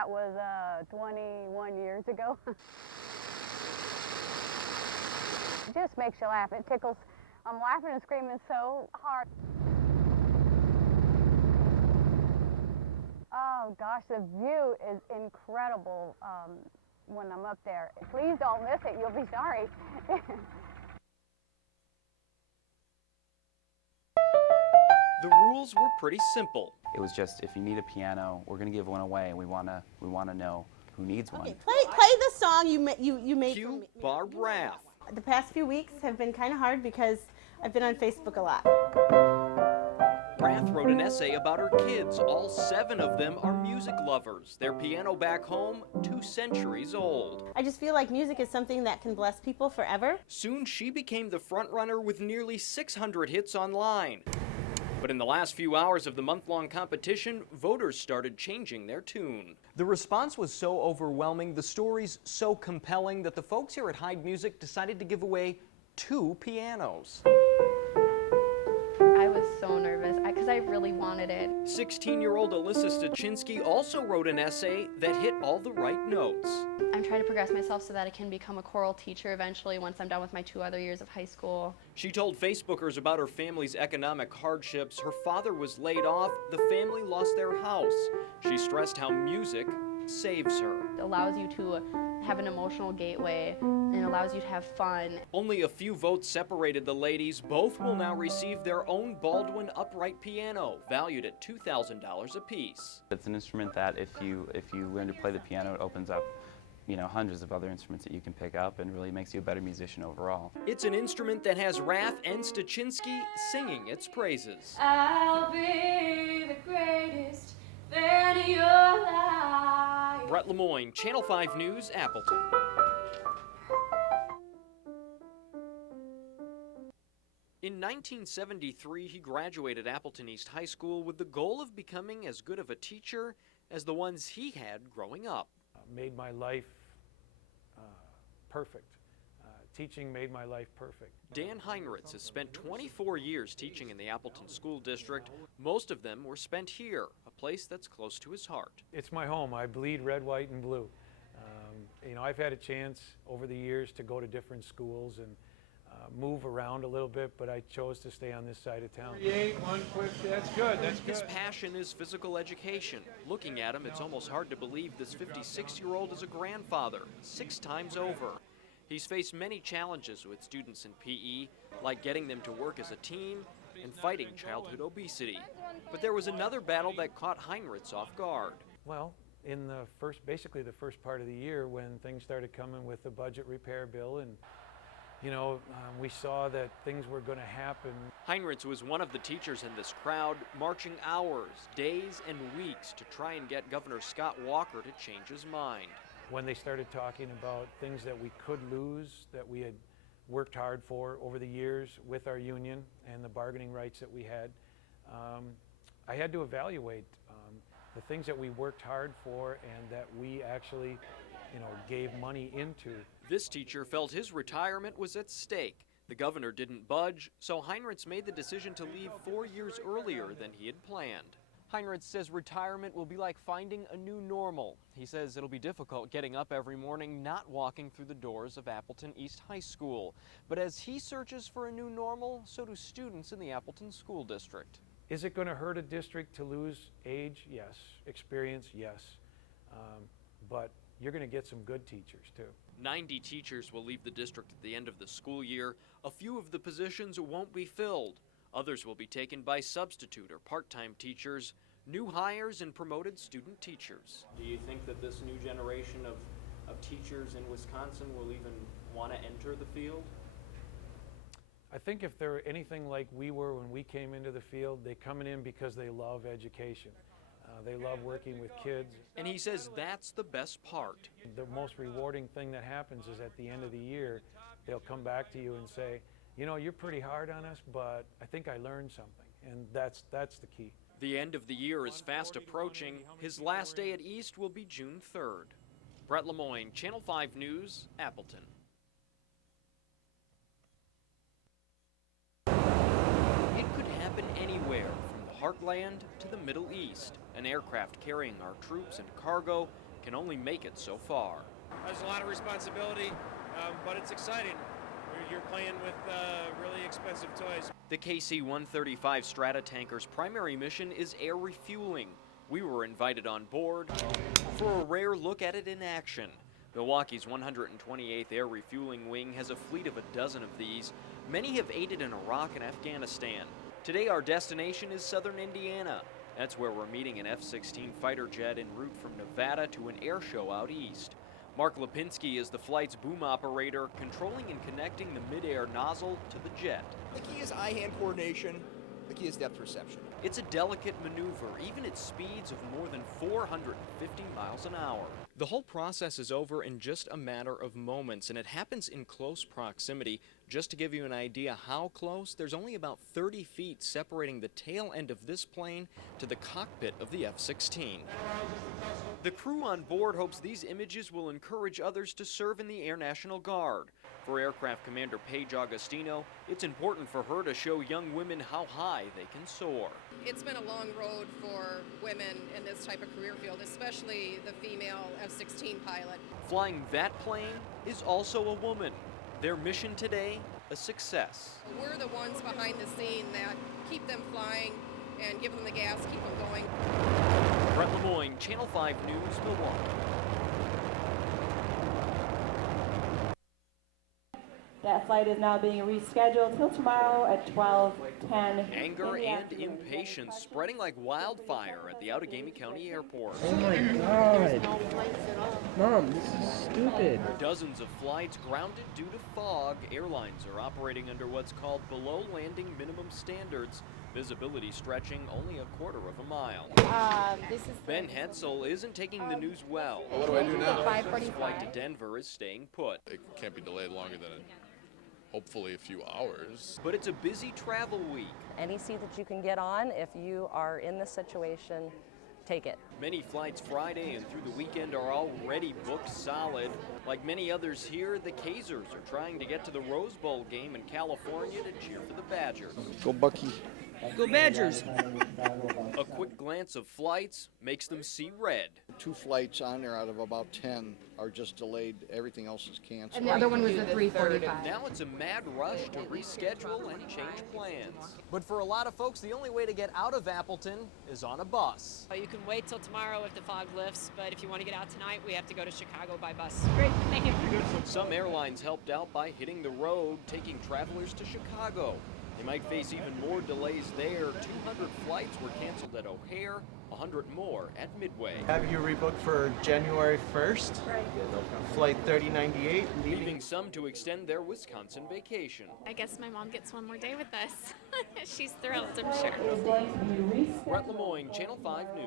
that was 21 years ago. It just makes you laugh. It tickles. I'm laughing and screaming so hard. Oh gosh, the view is incredible when I'm up there. Please don't miss it, you'll be sorry. The rules were pretty simple. It was just, if you need a piano, we're going to give one away, and we want to know who needs one. Okay, play the song you made for Cue me. Barb Rath. The past few weeks have been kind of hard because I've been on Facebook a lot. Rath wrote an essay about her kids. All 7 of them are music lovers. Their piano back home, 2 centuries old. I just feel like music is something that can bless people forever. Soon she became the frontrunner with nearly 600 hits online. But in the last few hours of the month-long competition, voters started changing their tune. The response was so overwhelming, the stories so compelling, that the folks here at Hyde Music decided to give away 2 pianos. I was so nervous because I really wanted it. 16-year-old Alyssa Stachinsky also wrote an essay that hit all the right notes. I'm trying to progress myself so that I can become a choral teacher eventually once I'm done with my 2 other years of high school. She told Facebookers about her family's economic hardships. Her father was laid off. The family lost their house. She stressed how music saves her. It allows you to have an emotional gateway and allows you to have fun. Only a few votes separated the ladies. Both will now receive their own Baldwin upright piano, valued at $2,000 apiece. It's an instrument that if you learn to play the piano, it opens up, hundreds of other instruments that you can pick up and really makes you a better musician overall. It's an instrument that has Rath and Stachinsky singing its praises. I'll be the greatest fan of your life. Brett Lemoyne, Channel 5 News, Appleton. In 1973, he graduated Appleton East High School with the goal of becoming as good of a teacher as the ones he had growing up. Made my life perfect. Teaching made my life perfect. Dan Heinritz has spent 24 years teaching in the Appleton School District. Most of them were spent here, a place that's close to his heart. It's my home. I bleed red, white, and blue. I've had a chance over the years to go to different schools and move around a little bit, but I chose to stay on this side of town. 150, that's good, that's good. His passion is physical education. Looking at him, it's almost hard to believe this 56-year-old is a grandfather, 6 times over. He's faced many challenges with students in PE, like getting them to work as a team and fighting childhood obesity. But there was another battle that caught Heinritz off guard. Well, in basically the first part of the year, when things started coming with the budget repair bill, and we saw that things were going to happen. Heinritz was one of the teachers in this crowd, marching hours, days, and weeks to try and get Governor Scott Walker to change his mind. When they started talking about things that we could lose, that we had worked hard for over the years with our union and the bargaining rights that we had, I had to evaluate the things that we worked hard for and that we actually gave money into. This teacher felt his retirement was at stake. The governor didn't budge, so Heinritz made the decision to leave 4 years earlier than he had planned. Heinritz says retirement will be like finding a new normal. He says it'll be difficult getting up every morning, not walking through the doors of Appleton East High School. But as he searches for a new normal, so do students in the Appleton School District. Is it going to hurt a district to lose age? Yes. Experience? Yes. But you're going to get some good teachers too. 90 teachers will leave the district at the end of the school year. A few of the positions won't be filled. Others will be taken by substitute or part-time teachers, new hires, and promoted student teachers. Do you think that this new generation of teachers in Wisconsin will even want to enter the field? I think if they're anything like we were when we came into the field, they're coming in because they love education. They love working with kids. And he says that's the best part. The most rewarding thing that happens is at the end of the year, they'll come back to you and say, you're pretty hard on us, but I think I learned something. And that's the key. The end of the year is fast approaching. His last day at East will be June 3rd. Brett Lemoyne, Channel 5 News, Appleton. It could happen anywhere, from the heartland to the Middle East. An aircraft carrying our troops and cargo can only make it so far. There's a lot of responsibility, but it's exciting. You're playing with really expensive toys. The KC-135 Stratatanker's primary mission is air refueling. We were invited on board for a rare look at it in action. Milwaukee's 128th Air Refueling Wing has a fleet of a dozen of these. Many have aided in Iraq and Afghanistan. Today our destination is southern Indiana. That's where we're meeting an F-16 fighter jet en route from Nevada to an air show out east. Mark Lipinski is the flight's boom operator, controlling and connecting the mid-air nozzle to the jet. The key is eye-hand coordination. The key is depth perception. It's a delicate maneuver, even at speeds of more than 450 miles an hour. The whole process is over in just a matter of moments, and it happens in close proximity. Just to give you an idea how close, there's only about 30 feet separating the tail end of this plane to the cockpit of the F-16. The crew on board hopes these images will encourage others to serve in the Air National Guard. For Aircraft Commander Paige Augustino, it's important for her to show young women how high they can soar. It's been a long road for women in this type of career field, especially the female F-16 pilot. Flying that plane is also a woman. Their mission today, a success. We're the ones behind the scene that keep them flying and give them the gas, keep them going. Brett Lemoyne, Channel 5 News, Milwaukee. That flight is now being rescheduled till tomorrow at 12:10. Anger and impatience spreading like wildfire at the Outagamie County Airport. Oh my God. Mom, this is stupid. Dozens of flights grounded due to fog. Airlines are operating under what's called below landing minimum standards. Visibility stretching only a quarter of a mile. Ben Hetzel isn't taking the news well. What do I do now? His flight to Denver is staying put. It can't be delayed longer than hopefully a few hours. But it's a busy travel week. Any seat that you can get on, if you are in this situation, take it. Many flights Friday and through the weekend are already booked solid. Like many others here, the Kazers are trying to get to the Rose Bowl game in California to cheer for the Badgers. Go Bucky. Go Badgers! A quick glance of flights makes them see red. 2 flights on there out of about 10 are just delayed. Everything else is canceled. And the other one was the 3:45. Now it's a mad rush to reschedule and change plans. But for a lot of folks, the only way to get out of Appleton is on a bus. You can wait till tomorrow if the fog lifts, but if you want to get out tonight, we have to go to Chicago by bus. Great, thank you. Some airlines helped out by hitting the road, taking travelers to Chicago. They might face even more delays there. 200 flights were canceled at O'Hare, 100 more at Midway. Have you rebooked for January 1st? Right. Flight 3098. Leaving some to extend their Wisconsin vacation. I guess my mom gets one more day with us. She's thrilled, I'm sure. Brett Lemoyne, Channel 5 News.